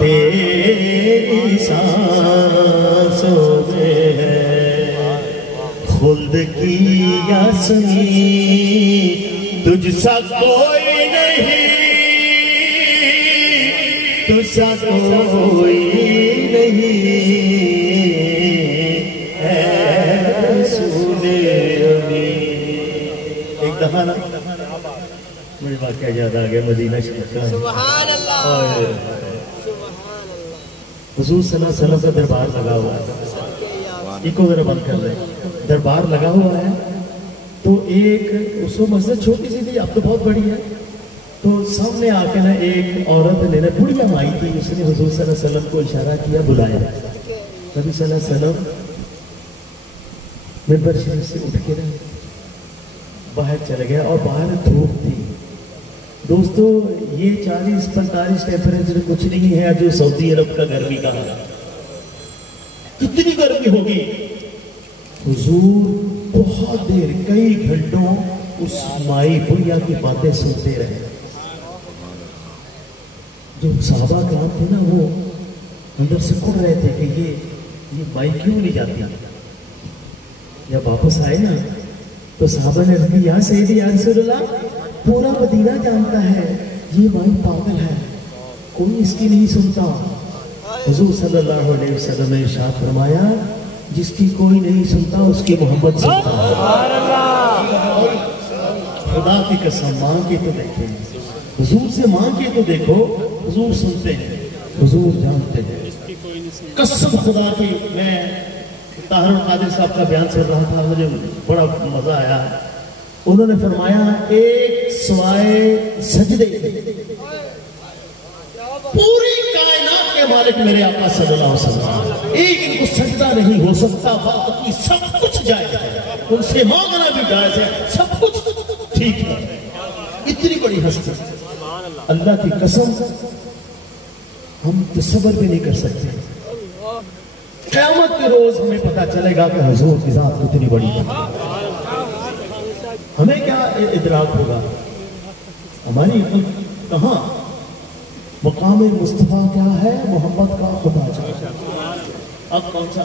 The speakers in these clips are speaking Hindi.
तेरी सांसों में है खुल्द की यासमी, तुझसा कोई नहीं, तुझसा कोई नहीं है रसूले अमी। एक दफा ना मुझे वाक़या याद आ गया मदीना शरीफ का। सुभान अल्लाह, हुजूर सल्लल्लाहु अलैहि वसल्लम का दरबार लगा हुआ है। इको जरा बंद कर ले। दरबार लगा हुआ है तो एक उसको मस्जिद छोटी सी थी, अब तो बहुत बड़ी है। तो सामने आके ना एक औरत ने ना बुढ़िया माई थी, उसने हुजूर सल्लल्लाहु अलैहि वसल्लम को इशारा किया, बुलाया। नबी सल्लल्लाहु अलैहि वसल्लम मिंबर शरीफ से उठ के ना बाहर चले गया और बाहर धूप थी। दोस्तों ये 40-45 टेम्परेचर कुछ नहीं है जो सऊदी अरब का गर्मी का है। कितनी गर्मी होगी। हुजूर बहुत देर, कई घंटों उस माई बुढ़िया की बातें सुनते रहे। जो साहबा काम थे ना वो अंदर से खुद रहे थे कि ये माई क्यों नहीं जाती। जब वापस आए ना तो साहबा ने कहा या सैयदी या रसूलल्लाह, पूरा मदीना जानता है ये माई पागल है, कोई इसकी नहीं सुनता। हुजूर सल्लल्लाहु अलैहि वसल्लम ने इरशाद फरमाया, जिसकी कोई नहीं सुनता उसकी मोहब्बत सुनता है। खुदा की कसम मांग के तो देखें, हुजूर से मांग के तो देखो, हुजूर सुनते हैं, हुजूर जानते हैं। कसम खुदा की। मैं ताहिर कादिर साहब का बयान सुन रहा था, मुझे बड़ा मजा आया। उन्होंने फरमाया एक सवाए सजदे पूरी कायनात के मालिक मेरे आका सल्लल्लाहु अलैहि वसल्लम, एक इनको सजदा नहीं हो सकता, बाकी सब कुछ जायज है, उनसे मांगना भी जायज है, सब कुछ ठीक है। इतनी बड़ी हस्ती, अल्लाह की कसम हम तसव्वुर भी नहीं कर सकते। क़यामत के रोज हमें पता चलेगा कि हुजूर की जात कितनी बड़ी है। हमें क्या इदराक होगा, हमारी कहाँ मकाम मुस्तफ़ा क्या है, मोहब्बत का खुदा चाहता। अब कौन सा,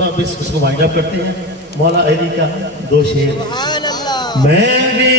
अब इसको वाइंड अप करते हैं। मौला अली का दो शेर। मैं भी